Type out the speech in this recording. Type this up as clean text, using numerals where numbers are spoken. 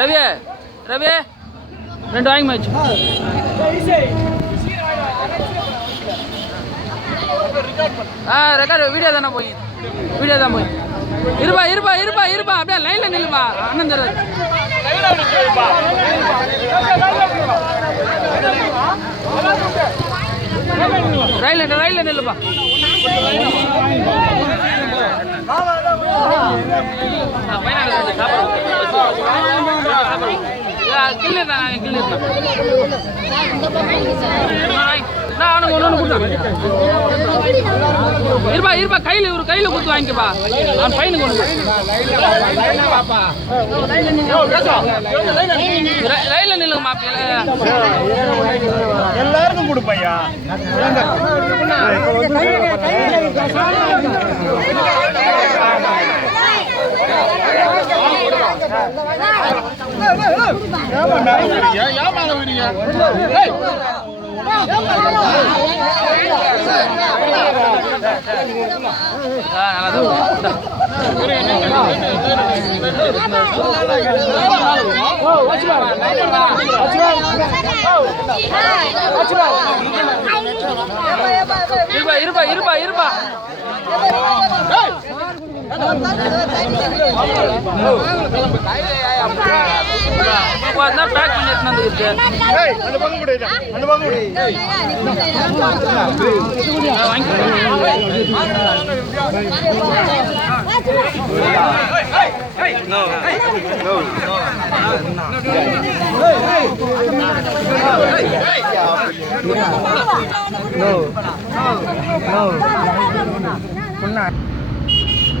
ரவி ரவி 2 வாங்கி வச்சு record video தானே போய் வீடியோ தான் போய் இருப்பா இருப்பா இருப்பா இருப்பா அப்படியே லைனில் நில்லுப்பா அண்ணன் தர ரயிலில் நில்லுப்பா கிள்ளு அவனுக்கு ஒன்று இருப்பா இருப்பா கையில் இவரு கையில் கொடுத்து வாங்கிக்கப்பா அவன் பையனுக்கு ஒன்று ரயிலில் நில்லுங்க மாப்பிள்ள எல்லாருக்கும் கொடுப்பையா இருப்பா இருப்பா இருப்பா பேக் பண்ணி No.